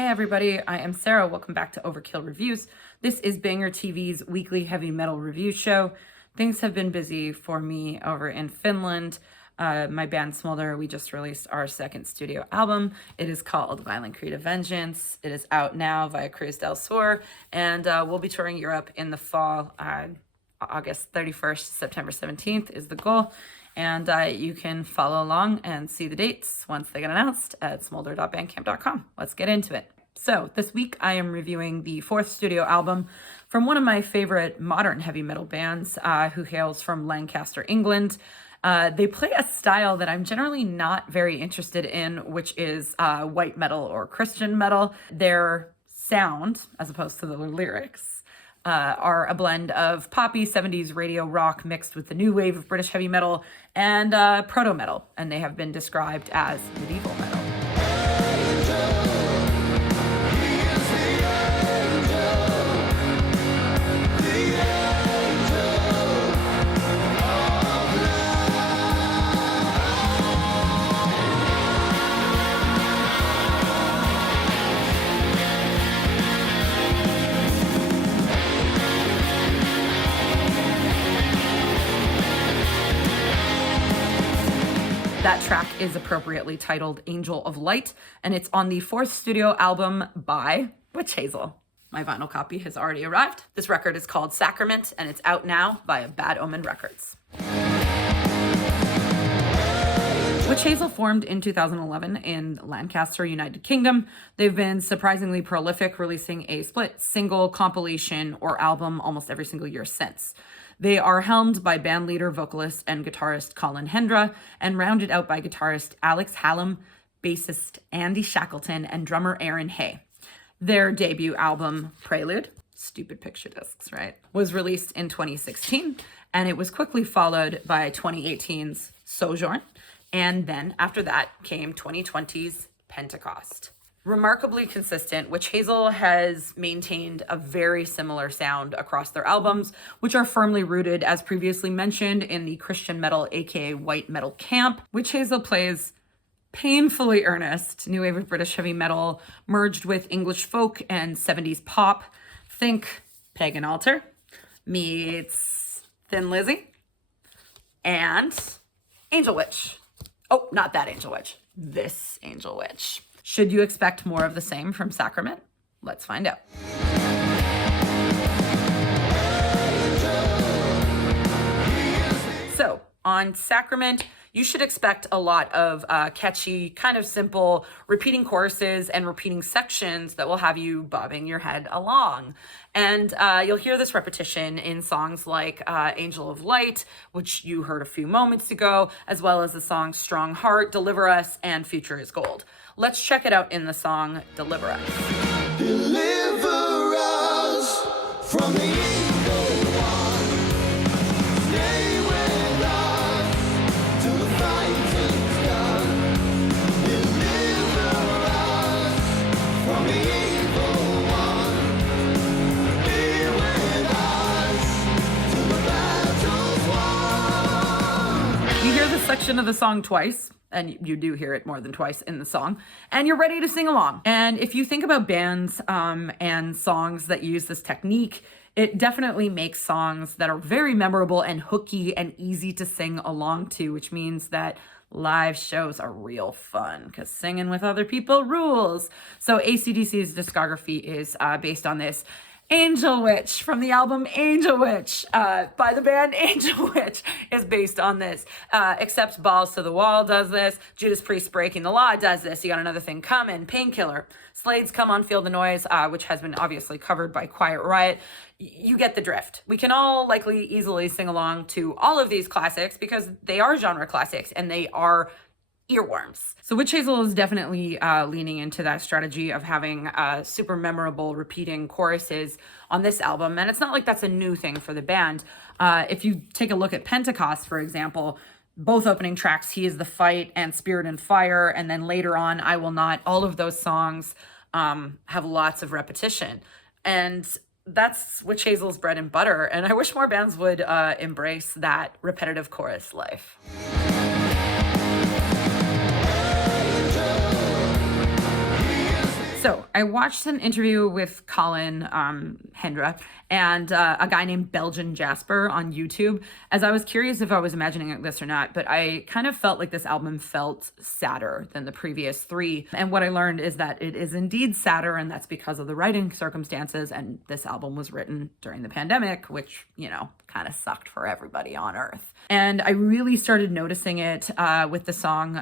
Hey everybody, I am Sarah. Welcome back to Overkill Reviews. This is BangerTV's weekly heavy metal review show. Things have been busy for me over in Finland. My band Smolder, we just released our second studio album. It is called Violent Creed of Vengeance. It is out now via Cruz del Sur, and we'll be touring Europe in the fall. August 31st, September 17th is the goal. And you can follow along and see the dates once they get announced at smolder.bandcamp.com. Let's get into it. So this week I am reviewing the fourth studio album from one of my favorite modern heavy metal bands who hails from Lancaster, England. They play a style that I'm generally not very interested in, which is white metal or Christian metal. Their sound, as opposed to the lyrics, are a blend of poppy 70s radio rock mixed with the new wave of British heavy metal and proto-metal, and they have been described as medieval metal. That track is appropriately titled Angel of Light, and it's on the fourth studio album by WYTCH HAZEL. My vinyl copy has already arrived. This record is called Sacrament, and it's out now via Bad Omen Records. WYTCH HAZEL formed in 2011 in Lancaster, United Kingdom. They've been surprisingly prolific, releasing a split, single, compilation, or album almost every single year since. They are helmed by bandleader, vocalist, and guitarist Colin Hendra, and rounded out by guitarist Alex Hallam, bassist Andy Shackleton, and drummer Aaron Hay. Their debut album, Prelude, stupid picture discs, right, was released in 2016, and it was quickly followed by 2018's Sojourn, and then after that came 2020's Pentecost. Remarkably consistent, WYTCH HAZEL has maintained a very similar sound across their albums, which are firmly rooted, as previously mentioned, in the Christian metal, aka white metal camp. WYTCH HAZEL plays painfully earnest new wave of British heavy metal, merged with English folk and 70s pop. Think Pagan Altar meets Thin Lizzy and Angel Witch. Oh, not that Angel Witch, this Angel Witch. Should you expect more of the same from Sacrament? Let's find out. So, on Sacrament, you should expect a lot of catchy, kind of simple, repeating choruses and repeating sections that will have you bobbing your head along. And you'll hear this repetition in songs like Angel of Light, which you heard a few moments ago, as well as the songs Strong Heart, Deliver Us, and Future is Gold. Let's check it out in the song Deliver Us. Deliver us from the evil one. Stay with us till the fight is done. Deliver us from the evil one. Be with us till the battle's won. You hear this section of the song twice, and you do hear it more than twice in the song, and you're ready to sing along. And if you think about bands and songs that use this technique, it definitely makes songs that are very memorable and hooky and easy to sing along to, which means that live shows are real fun because singing with other people rules. So AC/DC's discography is based on this. Angel Witch from the album Angel Witch by the band Angel Witch is based on this. Except Balls to the Wall does this. Judas Priest Breaking the Law does this. You got Another Thing Coming, Painkiller. Slade's Come On Feel the Noise, which has been obviously covered by Quiet Riot. You get the drift. We can all likely easily sing along to all of these classics because they are genre classics and they are earworms. So WYTCH HAZEL is definitely leaning into that strategy of having super memorable repeating choruses on this album. And it's not like that's a new thing for the band. If you take a look at Pentecost, for example, both opening tracks, He Is the Fight and Spirit and Fire, and then later on, I Will Not, all of those songs have lots of repetition. And that's WYTCH HAZEL's bread and butter. And I wish more bands would embrace that repetitive chorus life. So So I watched an interview with Colin Hendra and a guy named Belgian Jasper on YouTube, as I was curious if I was imagining this or not, but I kind of felt like this album felt sadder than the previous three. And what I learned is that it is indeed sadder, and that's because of the writing circumstances. And this album was written during the pandemic, which, you know, kind of sucked for everybody on earth. And I really started noticing it with the song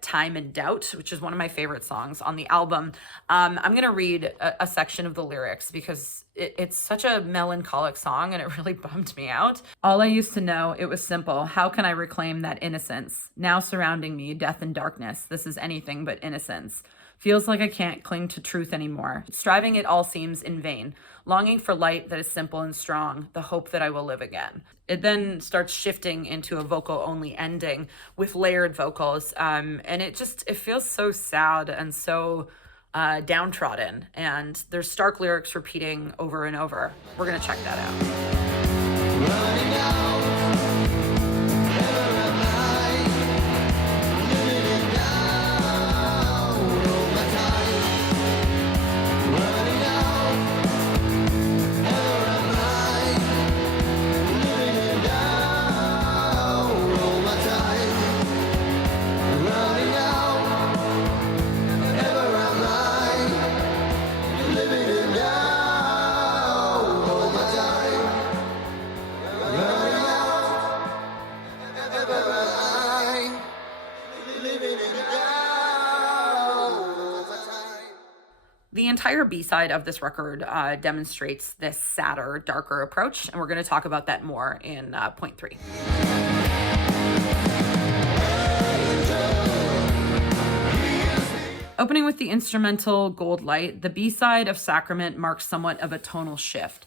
Time and Doubt, which is one of my favorite songs on the album. I'm going to read a section of the lyrics because it's such a melancholic song and it really bummed me out. All I used to know, it was simple. How can I reclaim that innocence? Now surrounding me, death and darkness. This is anything but innocence. Feels like I can't cling to truth anymore. Striving it all seems in vain. Longing for light that is simple and strong. The hope that I will live again. It then starts shifting into a vocal-only ending with layered vocals. And it feels so sad and so downtrodden. And there's stark lyrics repeating over and over. We're going to check that out. Running out, ever am I, living it down, all my time. Running out, ever am I, living it down, all my time. Running out, ever am I, living it down, all my time. Running out, ever am I, living it down, all my time. The entire B-side of this record demonstrates this sadder, darker approach, and we're going to talk about that more in point 3. Opening with the instrumental Gold Light, the B-side of Sacrament marks somewhat of a tonal shift.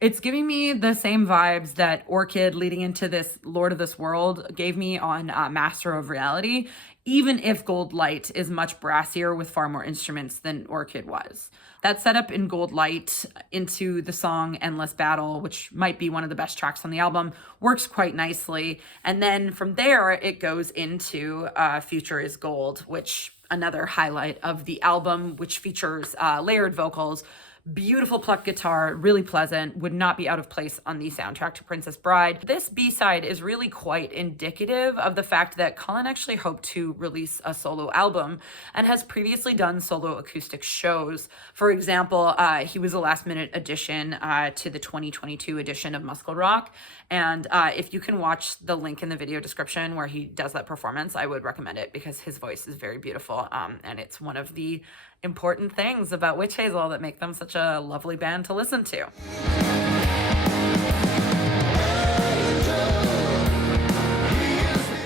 It's giving me the same vibes that Orchid leading into this Lord of this World gave me on Master of Reality, even if Gold Light is much brassier with far more instruments than Orchid was. That setup in Gold Light into the song Endless Battle, which might be one of the best tracks on the album, works quite nicely. And then from there, it goes into Future is Gold, which another highlight of the album, which features layered vocals, beautiful plucked guitar, really pleasant, would not be out of place on the soundtrack to Princess Bride. This B-side is really quite indicative of the fact that Colin actually hoped to release a solo album and has previously done solo acoustic shows. For example, he was a last-minute addition to the 2022 edition of Muscle Rock. And if you can watch the link in the video description where he does that performance, I would recommend it because his voice is very beautiful. And it's one of the important things about Witch Hazel that make them such a lovely band to listen to.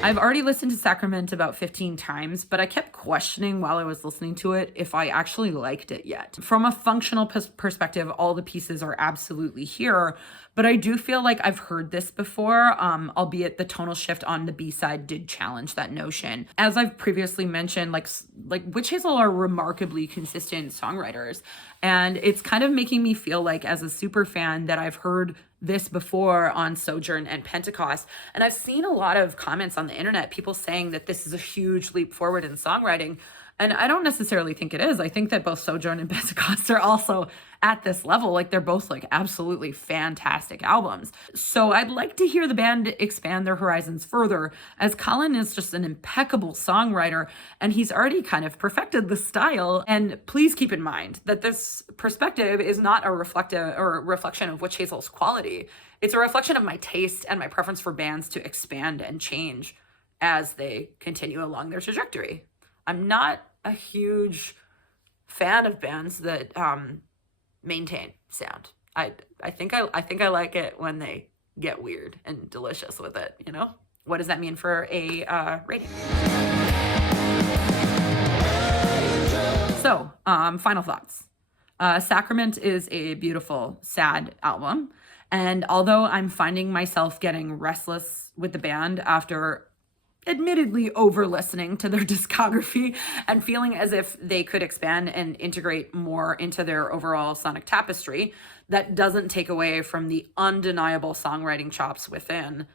I've already listened to Sacrament about 15 times, but I kept questioning while I was listening to it if I actually liked it yet. From a functional perspective, all the pieces are absolutely here, but I do feel like I've heard this before, albeit the tonal shift on the B-side did challenge that notion. As I've previously mentioned, like Witch Hazel are remarkably consistent songwriters, and it's kind of making me feel like as a super fan that I've heard this before on Sojourn and Pentecost. And I've seen a lot of comments on the internet, people saying that this is a huge leap forward in songwriting. And I don't necessarily think it is. I think that both Sojourn and Pentecost are also at this level. Like, they're both like absolutely fantastic albums. So I'd like to hear the band expand their horizons further, as Colin is just an impeccable songwriter and he's already kind of perfected the style. And please keep in mind that this perspective is not a reflection of Witch Hazel's quality. It's a reflection of my taste and my preference for bands to expand and change as they continue along their trajectory. I'm not a huge fan of bands that maintain sound. I think I like it when they get weird and delicious with it, you know? What does that mean for a rating? So, final thoughts. Sacrament is a beautiful, sad album. And although I'm finding myself getting restless with the band after admittedly over listening to their discography and feeling as if they could expand and integrate more into their overall sonic tapestry, that doesn't take away from the undeniable songwriting chops within.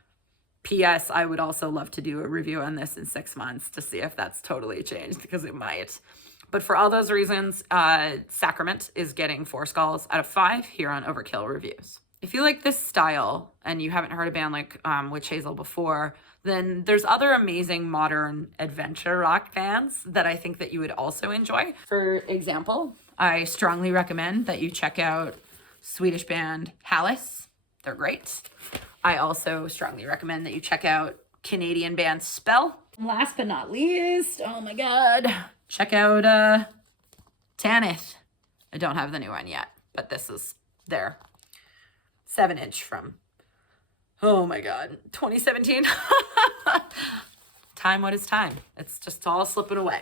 P.S. I would also love to do a review on this in 6 months to see if that's totally changed, because it might. But for all those reasons, Sacrament is getting 4 skulls out of 5 here on Overkill Reviews. If you like this style and you haven't heard a band like WYTCH HAZEL before, then there's other amazing modern adventure rock bands that I think that you would also enjoy. For example, I strongly recommend that you check out Swedish band HAZEL. They're great. I also strongly recommend that you check out Canadian band Spell. Last but not least, oh my god, check out Tanith. I don't have the new one yet, but this is their 7-inch from, oh my god, 2017. Time, what is time? It's just all slipping away.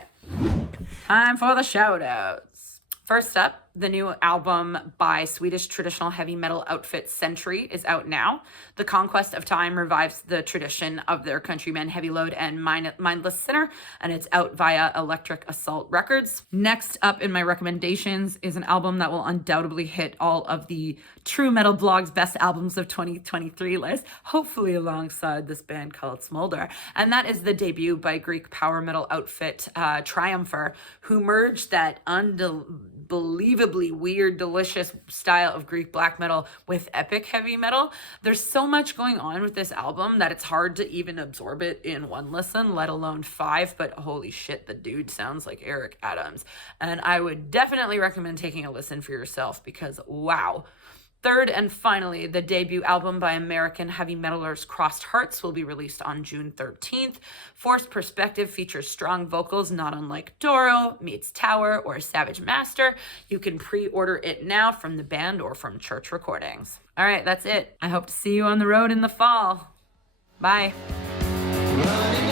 Time for the shout outs. First up, the new album by Swedish traditional heavy metal outfit Century is out now. The Conquest of Time revives the tradition of their countrymen Heavy Load and Mindless Sinner, and it's out via Electric Assault Records. Next up in my recommendations is an album that will undoubtedly hit all of the True Metal Blog's best albums of 2023 list, hopefully alongside this band called Smolder, and that is the debut by Greek power metal outfit Triumpher, who merged that unbelievably weird, delicious style of Greek black metal with epic heavy metal. There's so much going on with this album that it's hard to even absorb it in one listen, let alone 5, but holy shit, the dude sounds like Eric Adams. And I would definitely recommend taking a listen for yourself because wow. Third and finally, the debut album by American heavy metalers Crossed Hearts will be released on June 13th. Forced Perspective features strong vocals not unlike Doro, meets Tower, or Savage Master. You can pre-order it now from the band or from Church Recordings. All right, that's it. I hope to see you on the road in the fall. Bye. Running